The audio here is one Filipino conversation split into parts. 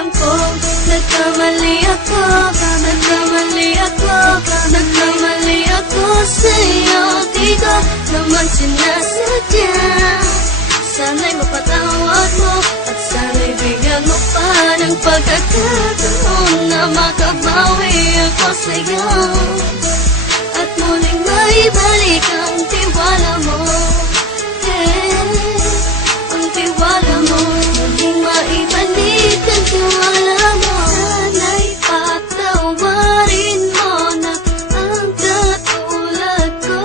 Alam kong nagkamali ako, nagkamali ako sa'yo. Di ko naman sinasadya. Sana'y mapatawad mo at sana'y bigyan mo pa ng pagkakataon na makabawi ako sa'yo at muling maibalik ang tiwala mo. Ang tiwala mo, muling maibalik ang tiwala mo. Sana'y patawarin mo na ang katulad ko.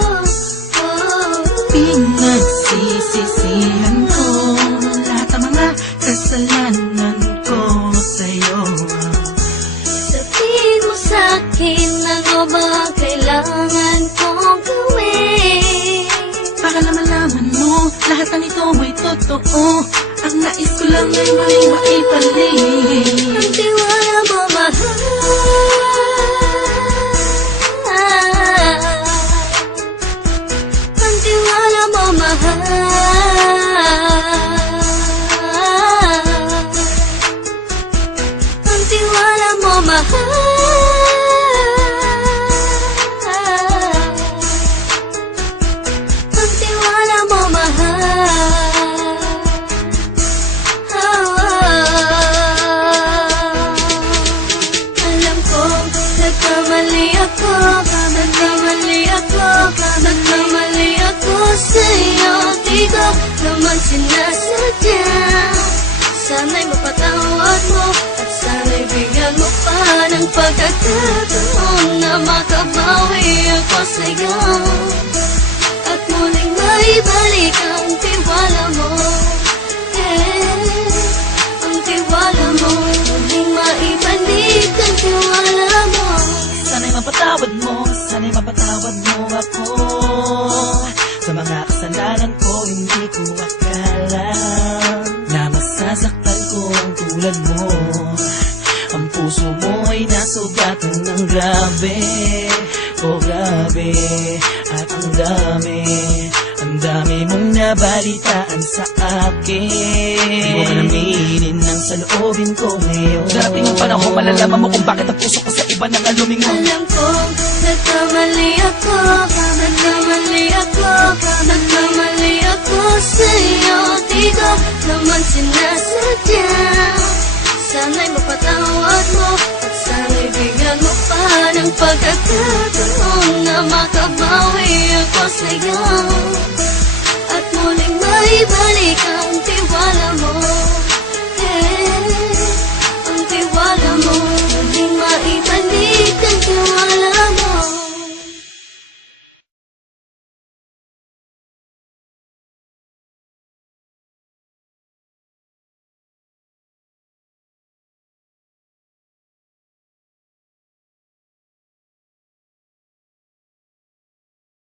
Pinagsisisihan ko lahat ng mga kasalanan ko sa'yo. Sabihin mo sa'kin ano ba kailangan kong gawin Para malaman mo lahat ng ito ay totoo. Ang nais ko lang ay maibalik ang tiwala mo, mahal. Ang tiwala mo, mahal. Ang tiwala mo, mahal. Ang tiwala mo, mahal. Alam kong nagkamali ako sa'yo. Di ko naman sinasadya. Sana'y mapatawad mo at sana'y bigyan mo pa ng pagkakataon na makabawi ako sa'yo at muling maibalik ang tiwala mo. Ang tiwala mo, muling maibalik ang tiwala mo. Sana'y mapatawad mo ako sa mga kasalanan ko. Hindi ko akala na masasaktan ko ang tulad mo. Ang puso mo ay nasugatan ng grabe, oh grabe. At ang dami mong nabalitaan sa akin. Di mo man aminin ang saloobin ko ngayon. Darating ang panahon, malalaman mo kung bakit ang puso ko sa iba nang alumingon. Alam kong nagkamali ako sa'yo. Di ko naman sinasadya. Sana'y mapatawad mo at sana'y bigyan mo pa ng pagkakataon na makabawi ako sa'yo at muling maibalik ang tiwala mo.